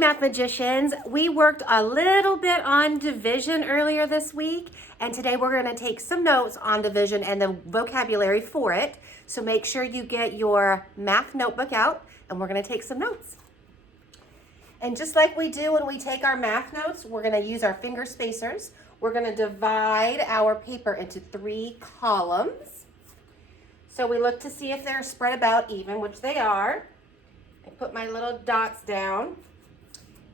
Math Magicians. We worked a little bit on division earlier this week, and today we're going to take some notes on division and the vocabulary for it. So make sure you get your math notebook out, and we're going to take some notes. And just like we do when we take our math notes, we're going to use our finger spacers. We're going to divide our paper into 3 columns. So we look to see if they're spread about even, which they are. I put my little dots down,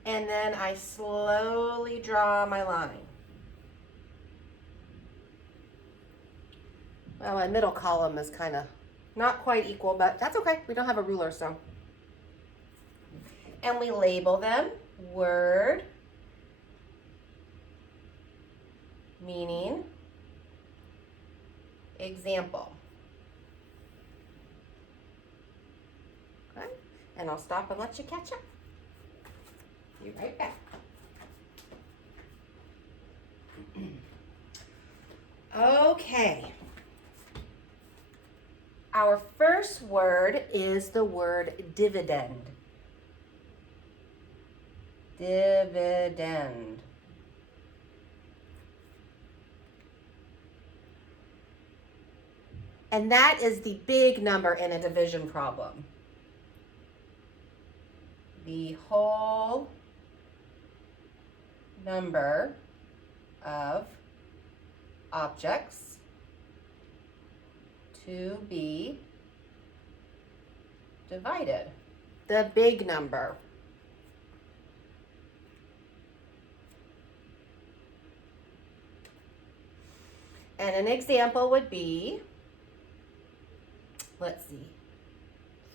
and then I slowly draw my line. Well, my middle column is kind of not quite equal, but that's okay. We don't have a ruler, so. And we label them word, meaning, example. Okay, and I'll stop and let you catch up. Be right back. Okay. Our first word is the word dividend. Dividend. And that is the big number in a division problem. The whole number of objects to be divided. The big number. And an example would be, let's see,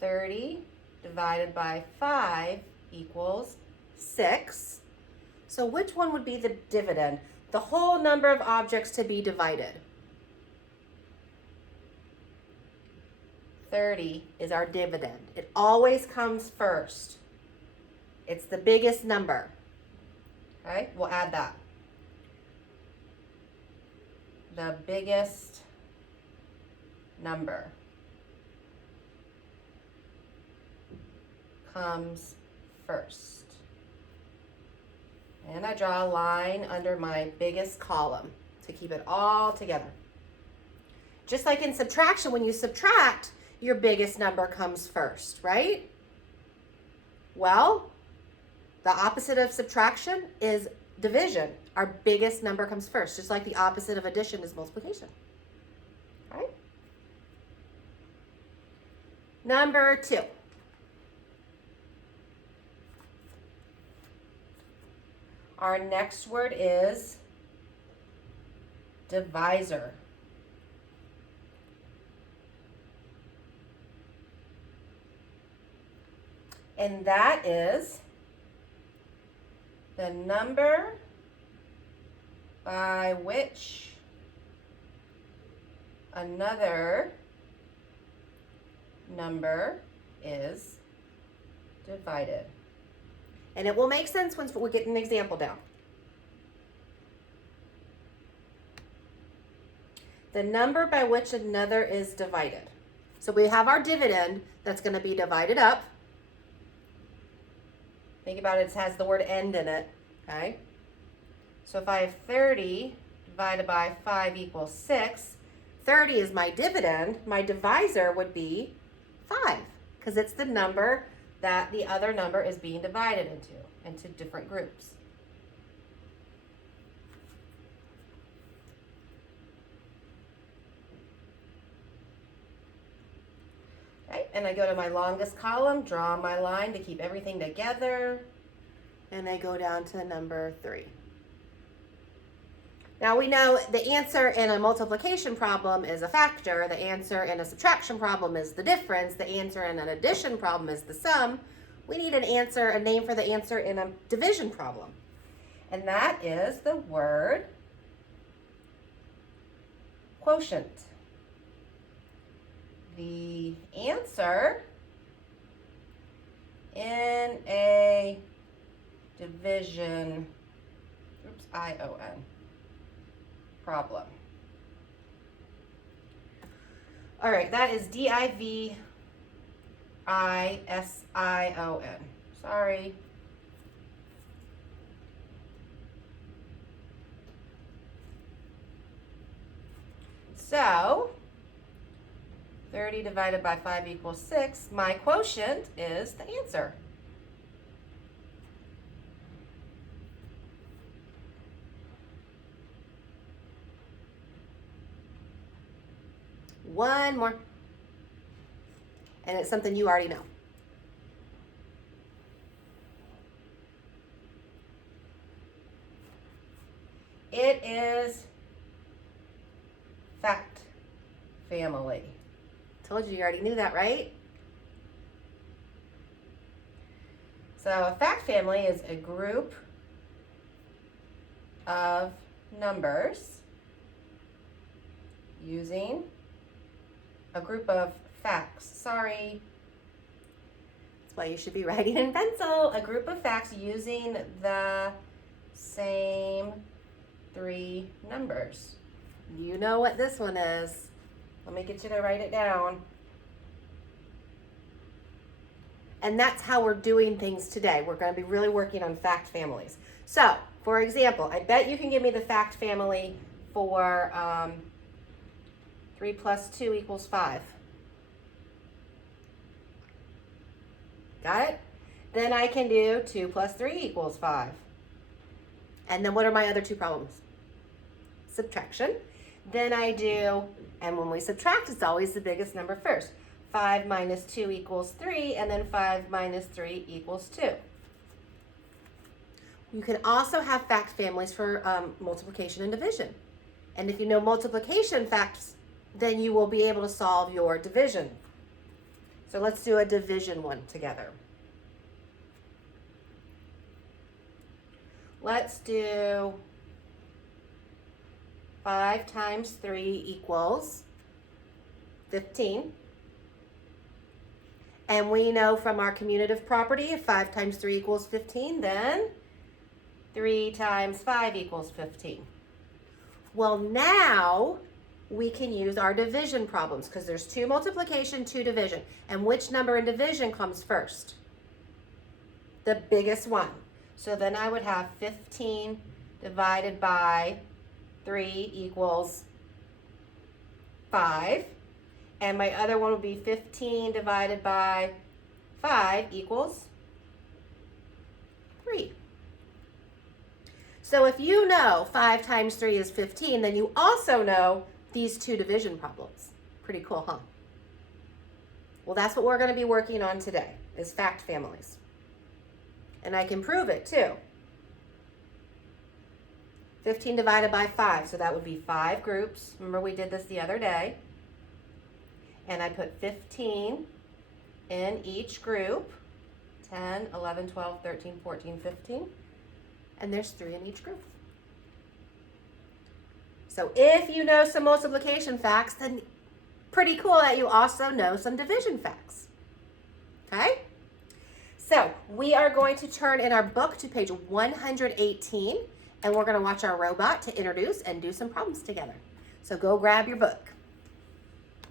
30 divided by 5 equals 6. So which one would be the dividend? The whole number of objects to be divided. 30 is our dividend. It always comes first. It's the biggest number. Okay, we'll add that. The biggest number comes first. And I draw a line under my biggest column to keep it all together. Just like in subtraction, when you subtract, your biggest number comes first, right? Well, the opposite of subtraction is division. Our biggest number comes first, just like the opposite of addition is multiplication. Right? Number 2. Our next word is divisor. And that is the number by which another number is divided. And it will make sense once we get an example down. The number by which another is divided. So we have our dividend that's going to be divided up. Think about it, it has the word end in it, okay? So if I have 30 divided by 5 equals 6, 30 is my dividend. My divisor would be 5, because it's the number that the other number is being divided into different groups. Okay, and I go to my longest column, draw my line to keep everything together, and I go down to number 3. Now we know the answer in a multiplication problem is a factor, the answer in a subtraction problem is the difference, the answer in an addition problem is the sum. We need an answer, a name for the answer in a division problem. And that is the word quotient. The answer in a division, I-O-N, problem. All right, that is D-I-V-I-S-I-O-N. Sorry. So 30 divided by 5 equals 6. My quotient is the answer. One more. And it's something you already know. It is fact family. Told you already knew that, right? So a fact family is a group of numbers using a group of facts. Sorry. That's why you should be writing in pencil. A group of facts using the same 3 numbers. You know what this one is. Let me get you to write it down. And that's how we're doing things today. We're going to be really working on fact families. So, for example, I bet you can give me the fact family for 3 plus 2 equals 5. Got it? Then I can do 2 plus 3 equals 5. And then what are my other 2 problems? Subtraction. Then I do, and when we subtract, it's always the biggest number first. 5 minus 2 equals 3, and then 5 minus 3 equals 2. You can also have fact families for multiplication and division. And if you know multiplication facts, then you will be able to solve your division. So let's do a division one together. Let's do 5 times 3 equals 15. And we know from our commutative property, if 5 times 3 equals 15, then 3 times 5 equals 15. Well, now we can use our division problems because there's 2 multiplication, 2 division. And which number in division comes first? The biggest one. So then I would have 15 divided by 3 equals 5. And my other one would be 15 divided by 5 equals 3. So if you know 5 times 3 is 15, then you also know these 2 division problems. Pretty cool, huh? Well, that's what we're going to be working on today, is fact families. And I can prove it too. 15 divided by 5, so that would be 5 groups. Remember we did this the other day. And I put 15 in each group. 10, 11, 12, 13, 14, 15. And there's 3 in each group. So if you know some multiplication facts, then pretty cool that you also know some division facts. Okay? So we are going to turn in our book to page 118, and we're going to watch our robot to introduce and do some problems together. So go grab your book.